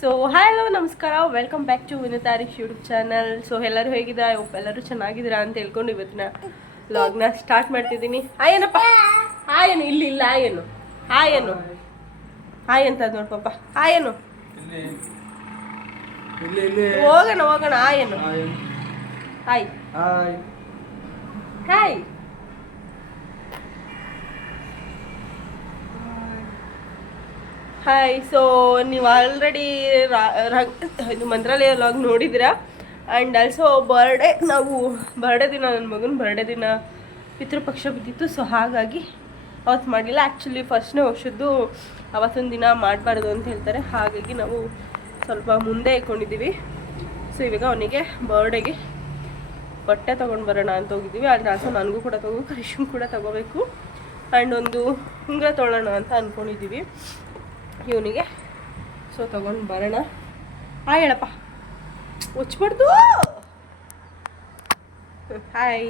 So hello ನಮಸ್ಕಾರ, welcome back to Vinitarish YouTube channel. So ಎಲ್ಲರೂ ಹೇಗಿದ್ದೀರಾ? ಎಲ್ಲರೂ ಚೆನ್ನಾಗಿದ್ದೀರಾ ಅಂತ ಹೇಳ್ಕೊಂಡು ಇವತ್ತಿನ ವ್ಲಾಗ್ನ ಸ್ಟಾರ್ಟ್ ಮಾಡ್ತಿದ್ದೀನಿ. ಆಯೇನಪ್ಪ ಆಯೇನು ಇಲ್ಲಿ ಇಲ್ಲ ಆಯೇನು ಆಯೇನು ಆಯ್ ಅಂತ ನೋಡ್ ಪಾಪ ಆಯೇನು ಹೋಗೋಣ ಹೋಗೋಣ ಆಯೇನು ಹಾಯ್ ಹಾಯ್. ಹಾಯ್. ಸೊ ನೀವು ಆಲ್ರೆಡಿ ಇದು ಮಂತ್ರಾಲಯ ವ್ಲಾಗ್ ನೋಡಿದ್ದೀರಾ. ಆ್ಯಂಡ್ ಆಲ್ಸೋ ಬರ್ಡೇ ದಿನ ನನ್ನ ಮಗನ ಬರ್ಡೇ ದಿನ ಪಿತೃಪಕ್ಷ ಬಿದ್ದಿತ್ತು. ಸೊ ಹಾಗಾಗಿ ಅವತ್ತು ಮಾಡಿಲ್ಲ. ಆ್ಯಕ್ಚುಲಿ ಫಸ್ಟ್ನೇ ವರ್ಷದ್ದು ಅವತ್ತೊಂದು ದಿನ ಮಾಡಬಾರ್ದು ಅಂತ ಹೇಳ್ತಾರೆ. ಹಾಗಾಗಿ ನಾವು ಸ್ವಲ್ಪ ಮುಂದೆ ಇಟ್ಕೊಂಡಿದ್ದೀವಿ. ಸೊ ಇವಾಗ ಅವನಿಗೆ ಬರ್ಡೇಗೆ ಬಟ್ಟೆ ತೊಗೊಂಡು ಬರೋಣ ಅಂತ ಹೋಗಿದ್ದೀವಿ. ಆ್ಯಂಡ್ ಆಲ್ಸೋ ನನಗೂ ಕೂಡ ಕರಿಷ್ಮು ಕೂಡ ತೊಗೋಬೇಕು. ಆ್ಯಂಡ್ ಒಂದು ಉಂಗುರ ತೊಗೊಳ್ಳೋಣ ಅಂತ ಅಂದ್ಕೊಂಡಿದ್ದೀವಿ ಇವನಿಗೆ. ಸೊ ತೊಗೊಂಡು ಬರೋಣ. ಹೇಳಪ್ಪ ಒಚ್ಬಾರ್ದು. ಹಾಯ್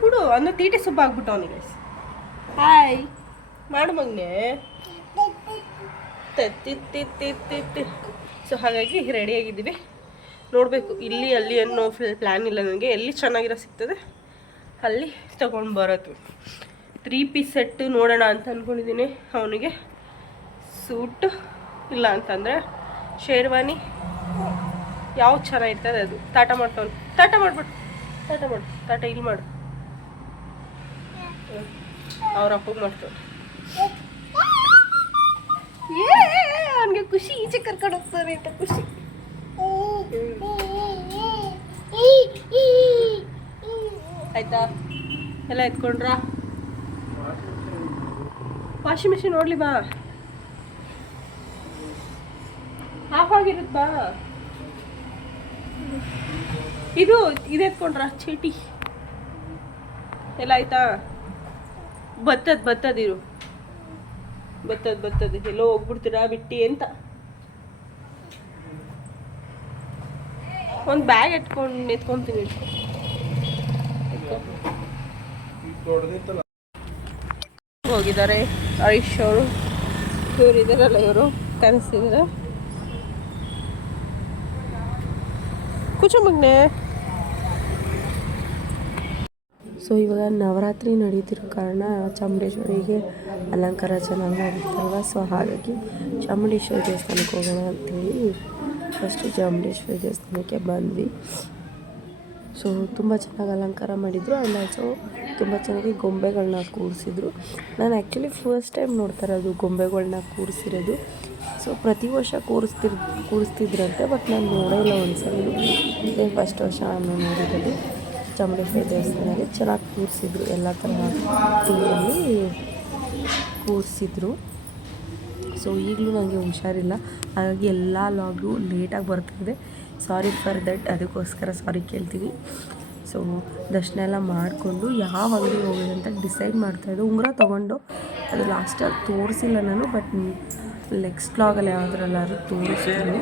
ಬಿಡು, ಅಂದು ತೀಟೆ ಸುಬ್ಬ ಆಗ್ಬಿಟ್ಟು ಅವನಿಗೆ. ಹಾಯ್ ಮಾಡು ಮಗನೆ. ಸೊ ಹಾಗಾಗಿ ರೆಡಿಯಾಗಿದ್ದೀವಿ. ನೋಡಬೇಕು ಇಲ್ಲಿ ಅಲ್ಲಿ ಅನ್ನೋ ಪ್ಲ್ಯಾನ್ ಇಲ್ಲ ನನಗೆ. ಎಲ್ಲಿ ಚೆನ್ನಾಗಿರೋ ಸಿಗ್ತದೆ ಅಲ್ಲಿ ತೊಗೊಂಡು ಬರೋದು. 3 ಪೀಸ್ ಸೆಟ್ಟು ನೋಡೋಣ ಅಂತ ಅಂದ್ಕೊಂಡಿದ್ದೀನಿ. ಅವನಿಗೆ ಸೂಟ್ ಇಲ್ಲ ಅಂತಂದರೆ ಶೇರ್ವಾನಿ ಯಾವ್ದು ಚೆನ್ನಾಗಿರ್ತದೆ ಅದು. ತಾಟ ಮಾಡ್ತಾನೆ. ತಾಟ ಮಾಡಿಬಿಡು, ತಾಟ ಮಾಡು, ತಾಟ ಇಲ್ಲಿ ಮಾಡು. ಅವ್ರ ಅಪ್ಪಗೆ ಮಾಡ್ತಾನೆ. ಅವನಿಗೆ ಖುಷಿ, ಈಚೆ ಕರ್ಕೊಂಡು ಹೋಗ್ತಾನೆ ಅಂತ ಖುಷಿ. ಆಯ್ತಾ ಎಲ್ಲ ಎತ್ಕೊಂಡ್ರ? ವಾಷಿಂಗ್ ಮಿಷಿನ್ ನೋಡ್ಲಿ ಬಾ, ಆಫ್ ಆಗಿರುತ್ತೆ ಬಾ. ಇದು ಎತ್ಕೊಂಡ್ರ ಚೀಟಿ ಎಲ್ಲ ಆಯ್ತಾ? ಬತ್ತದಿರು, ಬತ್ತದ ಎಲ್ಲೋ ಹೋಗ್ಬಿಡ್ತೀರಾ ಬಿಟ್ಟಿ ಅಂತ. ಒಂದು ಬ್ಯಾಗ್ ಎತ್ಕೊಂತೀನಿ. ಹೋಗಿದ್ದಾರೆ ಹರೀಶ್ ಅವರು. ಇವರು ಇದಾರಲ್ಲ, ಇವರು ಕನಸಿದ್ದಾರೆ. ಕೂಚು ಮಗ್ನೆ. ಸೊ ಇವಾಗ ನವರಾತ್ರಿ ನಡೀತಿರೋ ಕಾರಣ ಚಾಮುಂಡೇಶ್ವರಿಗೆ ಅಲಂಕಾರ ಚೆನ್ನಾಗಿ ಆಗಿರ್ತಲ್ವ. ಸೊ ಹಾಗಾಗಿ ಚಾಮುಂಡೇಶ್ವರಿ ದೇವಸ್ಥಾನಕ್ಕೆ ಹೋಗೋಣ ಅಂಥೇಳಿ ಫಸ್ಟು ಚಾಮುಂಡೇಶ್ವರಿ ದೇವಸ್ಥಾನಕ್ಕೆ ಬಂದ್ವಿ. ಸೊ ತುಂಬ ಚೆನ್ನಾಗಿ ಅಲಂಕಾರ ಮಾಡಿದರು. ಆ್ಯಂಡ್ ಆಲ್ಸೋ ತುಂಬ ಚೆನ್ನಾಗಿ ಗೊಂಬೆಗಳನ್ನ ಕೂರಿಸಿದ್ರು. ನಾನು ಆ್ಯಕ್ಚುಲಿ ಫಸ್ಟ್ ಟೈಮ್ ನೋಡ್ತಾ ಇರೋದು ಗೊಂಬೆಗಳನ್ನ ಕೂರಿಸಿರೋದು. ಸೊ ಪ್ರತಿ ವರ್ಷ ಕೂರಿಸ್ತಿದ್ರಂತೆ, ಬಟ್ ನಾನು ನೋಡೇ ಇಲ್ಲ ಒಂದ್ಸಲ. ಇದೇ ಫಸ್ಟ್ ವರ್ಷ ನಾನು ನೋಡಿರೋದು. ಚಾಮುಂಡೇಶ್ವರಿ ದೇವಸ್ಥಾನದಲ್ಲಿ ಚೆನ್ನಾಗಿ ಕೂರಿಸಿದ್ರು, ಎಲ್ಲ ಥರ ಥೀಮಲ್ಲಿ ಕೂರಿಸಿದ್ರು. ಸೊ ಈಗಲೂ ನನಗೆ ಹುಷಾರಿಲ್ಲ, ಹಾಗಾಗಿ ಎಲ್ಲ ಲಾಗು ಲೇಟಾಗಿ ಬರ್ತಾಯಿದೆ. ಸಾರಿ ಫಾರ್ ದಟ್, ಅದಕ್ಕೋಸ್ಕರ ಸಾರಿ ಕೇಳ್ತೀವಿ. ಸೊ ದರ್ಶನ ಎಲ್ಲ ಮಾಡಿಕೊಂಡು ಯಾವ ಅಂಗಡಿಗೆ ಹೋಗೋದು ಅಂತ ಡಿಸೈಡ್ ಮಾಡ್ತಾಯಿದ್ದು. ಉಂಗುರ ತೊಗೊಂಡು ಅದು ಲಾಸ್ಟಲ್ಲಿ ತೋರಿಸಿಲ್ಲ ನಾನು, ಬಟ್ ನೆಕ್ಸ್ಟ್ ವ್ಲಾಗಲ್ಲಿ ಯಾವುದ್ರಲ್ಲಾದ್ರೂ ತೋರಿಸ್ತೀನಿ.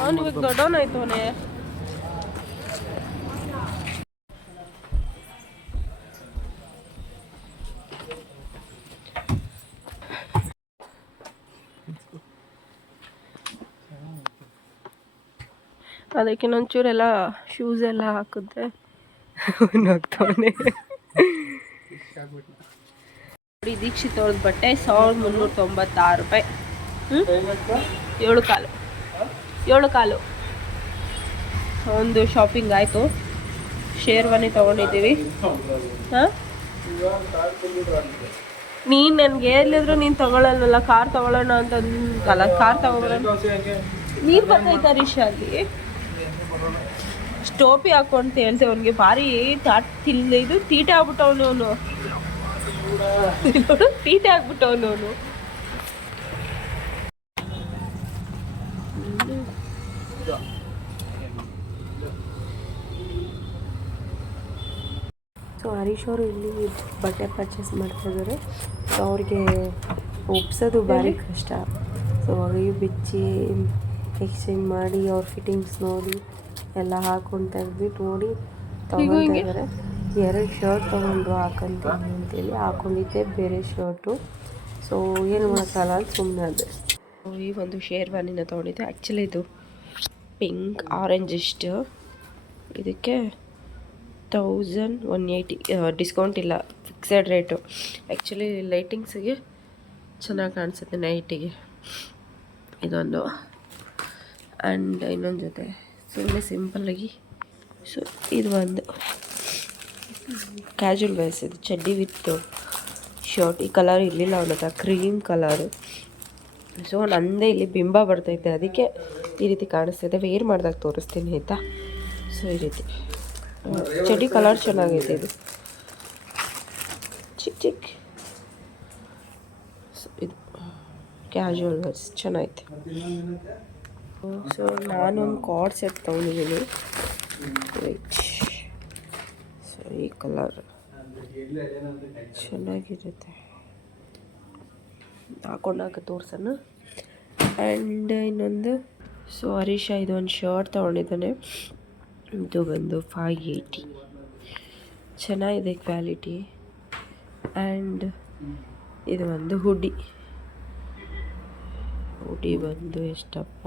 ಅವನು ಇವಾಗ ದೊಡ್ಡವನಾಯ್ತು. ಅವನೇ ಅದಕ್ಕೆ ಒಂಚೂರೆಲ್ಲ ಶೂಸ್ ಎಲ್ಲ ಹಾಕಿದ್ರೆ ಆಗ್ತವನೆ. ನೋಡಿ ದೀಕ್ಷಿತ್ ಅವ್ರದ್ದು ಬಟ್ಟೆ 1396 ರೂಪಾಯಿ. 7 ಕಾಲು ಒಂದು ಶಾಪಿಂಗ್ ಆಯಿತು. ಶೇರ್ವಾನಿ ತೊಗೊಂಡಿದ್ದೀವಿ. ಹಾಂ, ನೀನು ನನಗೆ ಹೇಳಿದ್ರು ನೀನು ತೊಗೊಳ್ಳಲ್ಲ. ಕಾರ್ ತೊಗೊಳ್ಳೋಣ ಅಂತಲ್ಲ, ಕಾರ್ ತೊಗೊಳ್ಳೋಣ. ನೀರು ಬರ್ತೈತೆ ಹರೀಶ್ ಅಲ್ಲಿ. ಸ್ಟೋಪಿ ಹಾಕೊಂಡು ಹೇಳ್ತೇವೆ. ಅವನಿಗೆ ಭಾರಿ ಇದು ತೀಟೆ ಆಗ್ಬಿಟ್ಟವನು. ಅವನು ತೀಟೆ ಆಗ್ಬಿಟ್ಟವನು ಅವನು. ಸೊ ಹರೀಶ್ ಅವರು ಇಲ್ಲಿ ಬಟ್ಟೆ ಪರ್ಚೇಸ್ ಮಾಡ್ತಾಯಿದ್ದಾರೆ. ಸೊ ಅವ್ರಿಗೆ ಒಪ್ಸೋದು ಭಾರಿ ಕಷ್ಟ. ಸೊ ಅಯ್ಯೋ ಬಿಚ್ಚಿ ಎಕ್ಸ್ಚೇಂಜ್ ಮಾಡಿ ಅವ್ರ ಫಿಟ್ಟಿಂಗ್ಸ್ ನೋಡಿ ಎಲ್ಲ ಹಾಕೊಂಡು ತೆಗೆದ್ಬಿಟ್ಟು ನೋಡಿ ತೊಗೊತಾ ಇದ್ದಾರೆ. 2 ಶರ್ಟ್ ತೊಗೊಂಡ್ರು ಹಾಕೊಂತೀನಿ ಅಂತೇಳಿ. ಹಾಕೊಂಡಿದ್ದೆ ಬೇರೆ ಶರ್ಟು. ಸೊ ಏನು ಮಾಡೋಕ್ಕಲ್ಲ ಅಂತ ಸುಮ್ಮನೆ ಅದೇ. ಈ ಒಂದು ಶೇರ್ವಾನಿನ ತೊಗೊಂಡಿದ್ದೆ. ಆ್ಯಕ್ಚುಲಿ ಇದು ಪಿಂಕ್ ಆರೆಂಜ್ ಇಷ್ಟು. ಇದಕ್ಕೆ 1180 ಡಿಸ್ಕೌಂಟ್ ಇಲ್ಲ, ಫಿಕ್ಸೆಡ್ ರೇಟು. ಆ್ಯಕ್ಚುಲಿ ಲೈಟಿಂಗ್ಸಿಗೆ ಚೆನ್ನಾಗಿ ಕಾಣಿಸುತ್ತೆ ನೈಟಿಗೆ ಇದೊಂದು. ಆ್ಯಂಡ್ ಇನ್ನೊಂದು ಜೊತೆ ಸುಮ್ಮನೆ ಸಿಂಪಲ್ಲಾಗಿ. ಸೊ ಇದು ಒಂದು ಕ್ಯಾಜುವಲ್ ವೇರ್ಸ್. ಇದು ಚಡ್ಡಿ ವಿತ್ ಶರ್ಟ್. ಈ ಕಲರ್ ಇರಲಿಲ್ಲ ಅವನ ಹತ್ರ, ಕ್ರೀಮ್ ಕಲರು. ಸೊ ನಂದೇ ಇಲ್ಲಿ ಬಿಂಬ ಬರ್ತೈತೆ, ಅದಕ್ಕೆ ಈ ರೀತಿ ಕಾಣಿಸ್ತಿದೆ. ವೇರ್ ಮಾಡಿದಾಗ ತೋರಿಸ್ತೀನಿ ಆಯಿತಾ. ಸೊ ಈ ರೀತಿ ಚಡ್ಡಿ ಕಲರ್ ಚೆನ್ನಾಗೈತೆ. ಇದು ಚಿಕ್ಕ ಸೊ ಇದು ಕ್ಯಾಜುವಲ್ ವೇರ್ಸ್ ಚೆನ್ನಾಗೈತೆ. ಸೊ ನಾನೊಂದು ಕಾರ್ಡ್ ಸೆಟ್ ತೊಗೊಂಡಿದ್ದೀನಿ. ಸೊ ಈ ಕಲರ್ ಚೆನ್ನಾಗಿರುತ್ತೆ, ಹಾಕೊಂಡಾಗ ತೋರ್ಸೋಣ. ಆ್ಯಂಡ್ ಇನ್ನೊಂದು ಸೊ ಹರೀಶ ಇದೊಂದು ಶರ್ಟ್ ತೊಗೊಂಡಿದ್ದಾನೆ. ಇದು ಬಂದು 580, ಚೆನ್ನಾಗಿದೆ ಕ್ವಾಲಿಟಿ. ಆ್ಯಂಡ್ ಇದು ಒಂದು ಹುಡಿ ಬಂದು ಎಷ್ಟಪ್ಪ,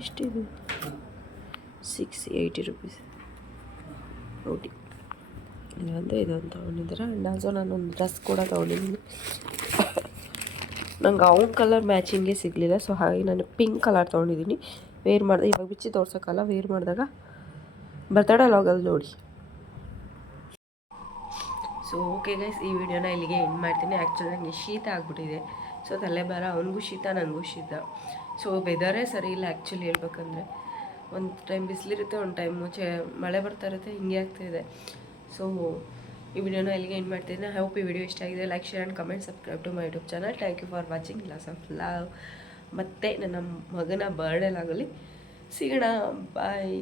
ಎಷ್ಟಿದೆ, 680 ರುಪೀಸ್ ಹುಡಿ. ಇದೊಂದು ತೊಗೊಂಡಿದ್ದಾರೆ. ಆ್ಯಂಡ್ ಆಲ್ಸೋ ನಾನೊಂದು ಡ್ರೆಸ್ ಕೂಡ ತೊಗೊಂಡಿದ್ದೀನಿ. ನಂಗೆ ಅವ್ನ ಕಲರ್ ಮ್ಯಾಚಿಂಗೇ ಸಿಗಲಿಲ್ಲ. ಸೊ ಹಾಗೆ ನಾನು ಪಿಂಕ್ ಕಲರ್ ತೊಗೊಂಡಿದ್ದೀನಿ. ವೇರ್ ಮಾಡಿದೆ, ಇವಾಗ ಬಿಚ್ಚಿ ತೋರ್ಸೋಕ್ಕಲ್ಲ, ವೇರ್ ಮಾಡಿದಾಗ ಬರ್ತಡೇ ಲಾಗಲ್ಲಿ ನೋಡಿ. ಸೊ ಓಕೆ ಗೈಸ್, ಈ ವಿಡಿಯೋನ ಇಲ್ಲಿಗೆ ಎಂಡ್ ಮಾಡ್ತೀನಿ. ಆ್ಯಕ್ಚುಲಿ ನನಗೆ ಶೀತ ಆಗಿಬಿಟ್ಟಿದೆ. ಸೊ ತಲೆಭಾರ, ಅವನಿಗೂ ಶೀತ ನನಗೂ ಶೀತ. ಸೊ ವೆದರೇ ಸರಿ ಇಲ್ಲ ಆ್ಯಕ್ಚುಲಿ ಹೇಳ್ಬೇಕಂದ್ರೆ. ಒಂದು ಟೈಮ್ ಬಿಸಿಲಿರುತ್ತೆ, ಒಂದು ಟೈಮ್ ಮಳೆ ಬರ್ತಾ ಇರುತ್ತೆ, ಹಿಂಗೆ ಆಗ್ತಾಯಿದೆ. ಸೊ ಈ ವಿಡಿಯೋನ ಇಲ್ಲಿಗೆ ಎಂಡ್ ಮಾಡ್ತಿದ್ದೀನಿ. ಐ ಹೋಪ್ ಈ ವಿಡಿಯೋ ಇಷ್ಟ ಆಗಿದೆ. Like, share and comment, subscribe to my YouTube channel. Thank you for watching. Lots of love. ಮತ್ತು ನನ್ನ ಮಗನ ಬರ್ಡೇಲಾಗಲಿ ಸಿಗೋಣ. ಬಾಯ್.